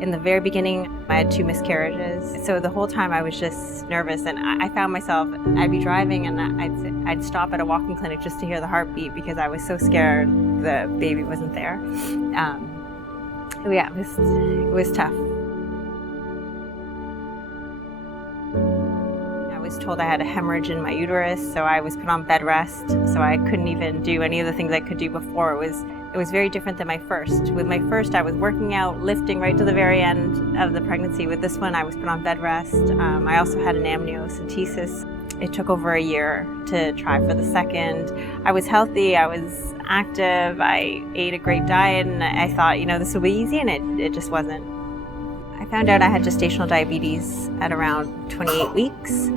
In the very beginning, I had 2 miscarriages. So the whole time I was just nervous, and I found myself, I'd be driving and I'd stop at a walking clinic just to hear the heartbeat because I was so scared the baby wasn't there. Yeah, it was tough. I was told I had a hemorrhage in my uterus, so I was put on bed rest, so I couldn't even do any of the things I could do before. It was very different than my first. With my first, I was working out, lifting right to the very end of the pregnancy. With this one, I was put on bed rest. I also had an amniocentesis. It took over a year to try for the second. I was healthy, I was active, I ate a great diet, and I thought, this will be easy, and it just wasn't. I found out I had gestational diabetes at around 28 weeks,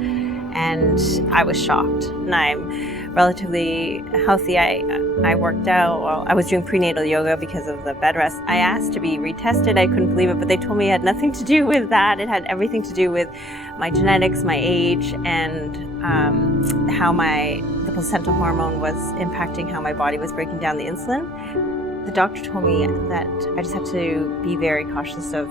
and I was shocked. And I'm relatively healthy. I worked out. Well, I was doing prenatal yoga because of the bed rest. I asked to be retested. I couldn't believe it, but they told me it had nothing to do with that. It had everything to do with my genetics, my age, and how the placental hormone was impacting how my body was breaking down the insulin. The doctor told me that I just had to be very cautious of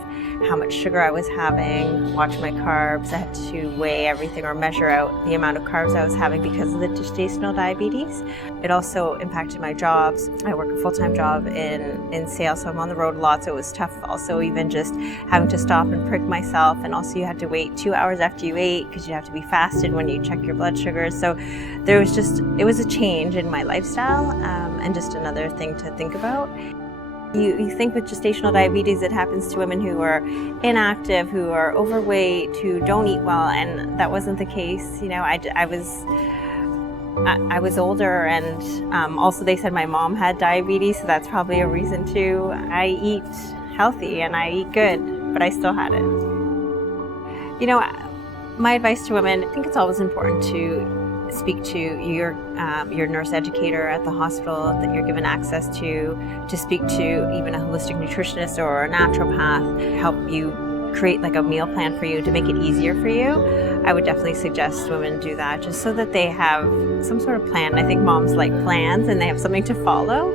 how much sugar I was having, watch my carbs. I had to weigh everything or measure out the amount of carbs I was having because of the gestational diabetes. It also impacted my jobs. I work a full-time job in sales, so I'm on the road a lot, so it was tough also even just having to stop and prick myself. And also you had to wait 2 hours after you ate because you have to be fasted when you check your blood sugars. So it was a change in my lifestyle and just another thing to think about. You think with gestational diabetes it happens to women who are inactive, who are overweight, who don't eat well, and that wasn't the case. I was older, and also they said my mom had diabetes, so that's probably a reason too. I eat healthy and I eat good, but I still had it. My advice to women, I think it's always important to speak to your nurse educator at the hospital that you're given access to speak to even a holistic nutritionist or a naturopath, help you create like a meal plan for you to make it easier for you. I would definitely suggest women do that just so that they have some sort of plan. I think moms like plans and they have something to follow.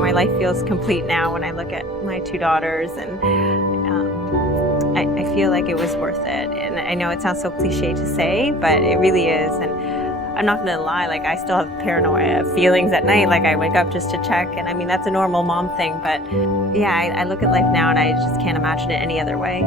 My life feels complete now when I look at my 2 daughters, and I feel like it was worth it. And I know it sounds so cliche to say, but it really is. And I'm not going to lie, I still have paranoia feelings at night. I wake up just to check, and that's a normal mom thing. But yeah, I look at life now and I just can't imagine it any other way.